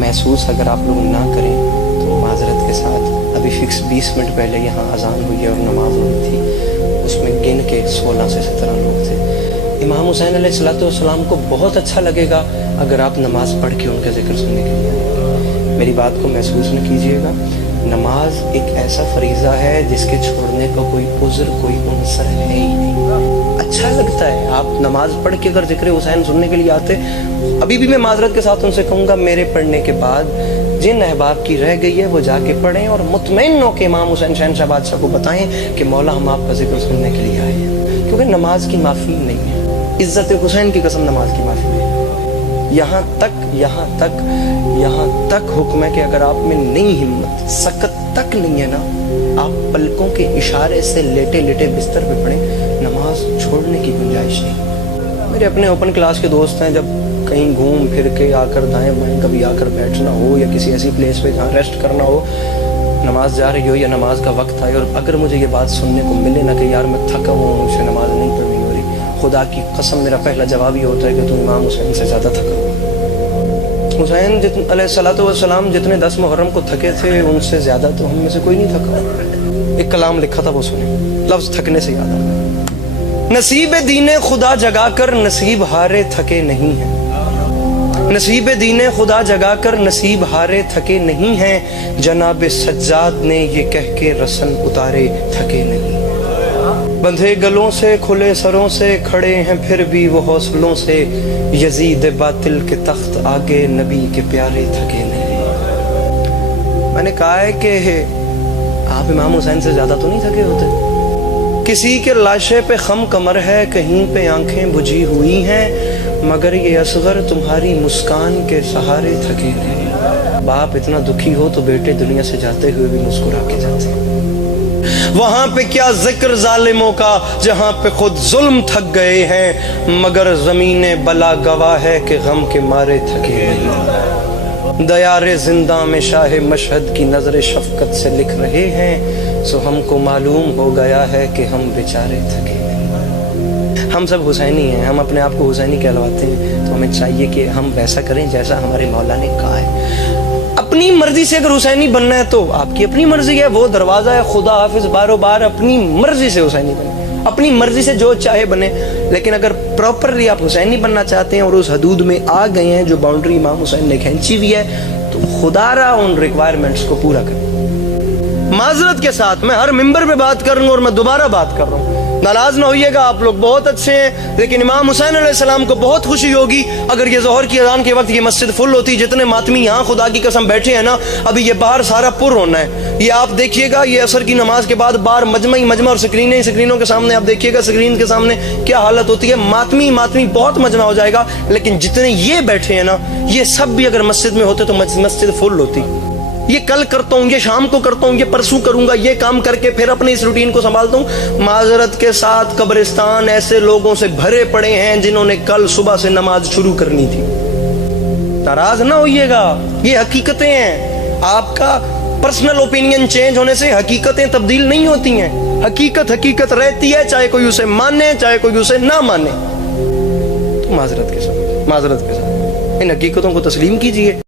محسوس اگر آپ لوگ نہ کریں تو معذرت کے ساتھ ابھی فکس 20 منٹ پہلے یہاں اذان ہوئی ہے اور نماز ہوئی تھی، اس میں گن کے 16 سے 17 لوگ تھے۔ امام حسین علیہ السلام کو بہت اچھا لگے گا اگر آپ نماز پڑھ کے ان کا ذکر سننے کے لیے آئیں۔ میری بات کو محسوس نہ کیجیے گا، نماز ایک ایسا فریضہ ہے جس کے چھوڑنے کا کوئی عذر، کوئی عنصر ہے ہی نہیں۔ اچھا لگتا ہے آپ نماز پڑھ کے اگر ذکر حسین سننے کے لیے آتے۔ ابھی بھی میں معذرت کے ساتھ ان سے کہوں گا، میرے پڑھنے کے بعد جن احباب کی رہ گئی ہے وہ جا کے پڑھیں اور مطمئن ہو کہ امام حسین شہنشاہ بادشاہ کو بتائیں کہ مولا ہم آپ کا ذکر سننے کے لیے آئے ہیں، کیونکہ نماز کی معافی نہیں ہے، عزت حسین کی قسم نماز کی معافی نہیں ہے۔ یہاں تک حکم ہے کہ اگر آپ میں نہیں ہمت، سکت تک نہیں ہے نا، آپ پلکوں کے اشارے سے لیٹے لیٹے بستر پہ پڑھیں، نماز چھوڑنے کی گنجائش نہیں۔ میرے اپنے اوپن کلاس کے دوست ہیں، جب کہیں گھوم پھر کے آ کر دائیں بائیں کبھی آ کر بیٹھنا ہو یا کسی ایسی پلیس پہ جہاں ریسٹ کرنا ہو، نماز جا رہی ہو یا نماز کا وقت آئے اور اگر مجھے یہ بات سننے کو ملے نا کہ یار میں تھکا ہوں، مجھ سے نماز نہیں پڑھنی ہو رہی، خدا کی قسم میرا پہلا جواب یہ ہوتا ہے کہ تم امام حسین سے زیادہ تھکا ہو۔ حسین علیہ السلام جتنے 10 محرم کو تھکے تھے ان سے زیادہ تو ہم میں سے کوئی نہیں تھکا۔ ایک کلام لکھا تھا وہ سنیں، لفظ تھکنے سے یاد آتا۔ نصیب دین خدا جگا کر نصیب ہارے تھکے نہیں ہیں، نصیب دین خدا جگا کر نصیب ہارے تھکے نہیں ہیں، جناب سجاد نے یہ کہہ کے رسن اتارے تھکے نہیں۔ بندھے گلوں سے کھلے سروں سے کھڑے ہیں پھر بھی وہ حوصلوں سے، یزید باطل کے تخت آگے نبی کے پیارے تھکے نہیں۔ میں نے کہا ہے کہ آپ امام حسین سے زیادہ تو نہیں تھکے ہوتے؟ کسی کے لاشے پہ خم کمر ہے، کہیں پہ آنکھیں بجھی ہوئی ہیں، مگر یہ اصغر تمہاری مسکان کے سہارے تھکے نہیں۔ باپ اتنا دکھی ہو تو بیٹے دنیا سے جاتے ہوئے بھی مسکرا کے جاتے ہیں۔ وہاں پہ کیا ذکر ظالموں کا جہاں پہ خود ظلم تھک گئے ہیں، مگر زمین بلا گواہ ہے کہ غم کے مارے تھکے نہیں۔ دیار زندہ میں شاہ مشہد کی نظر شفقت سے لکھ رہے ہیں، سو ہم کو معلوم ہو گیا ہے کہ ہم بیچارے تھکے نہیں۔ ہم سب حسینی ہیں، ہم اپنے آپ کو حسینی کہلواتے ہیں، تو ہمیں چاہیے کہ ہم ویسا کریں جیسا ہمارے مولا نے کہا ہے۔ اپنی مرضی سے اگر حسینی بننا ہے تو آپ کی اپنی مرضی ہے، وہ دروازہ ہے خدا حافظ، بارو بار اپنی مرضی سے حسینی بنے، اپنی مرضی سے جو چاہے بنے۔ لیکن اگر پراپرلی آپ حسینی بننا چاہتے ہیں اور اس حدود میں آ گئے ہیں جو باؤنڈری امام حسین نے کھینچی ہوئی ہے، تو خدا را ان ریکوائرمنٹس کو پورا کریں۔ معذرت کے ساتھ میں ہر ممبر پہ بات کر رہا ہوں اور میں دوبارہ بات کر رہا ہوں، ناراض نہ ہوئیے گا، آپ لوگ بہت اچھے ہیں، لیکن امام حسین علیہ السلام کو بہت خوشی ہوگی اگر یہ ظہر کی اذان کے وقت یہ مسجد فل ہوتی۔ جتنے ماتمی یہاں خدا کی قسم بیٹھے ہیں نا، ابھی یہ باہر سارا پر ہونا ہے۔ یہ آپ دیکھیے گا، یہ عصر کی نماز کے بعد باہر مجمع اور سکرینوں کے سامنے آپ دیکھیے گا، سکرین کے سامنے کیا حالت ہوتی ہے، ماتمی بہت مجمع ہو جائے گا۔ لیکن جتنے یہ بیٹھے ہیں نا، یہ سب بھی اگر مسجد میں ہوتے تو مسجد فل ہوتی۔ یہ کل کرتا ہوں، یہ شام کو کرتا ہوں، یہ پرسوں کروں گا، یہ کام کر کے پھر اپنے اس روٹین کو سنبھالتا ہوں۔ معذرت کے ساتھ قبرستان ایسے لوگوں سے بھرے پڑے ہیں جنہوں نے کل صبح سے نماز شروع کرنی تھی۔ ناراض نہ ہوئیے گا، یہ حقیقتیں ہیں۔ آپ کا پرسنل اوپینین چینج ہونے سے حقیقتیں تبدیل نہیں ہوتی ہیں، حقیقت رہتی ہے، چاہے کوئی اسے مانے چاہے کوئی اسے نہ مانے۔ تو معذرت کے ساتھ ان حقیقتوں کو تسلیم کیجیے۔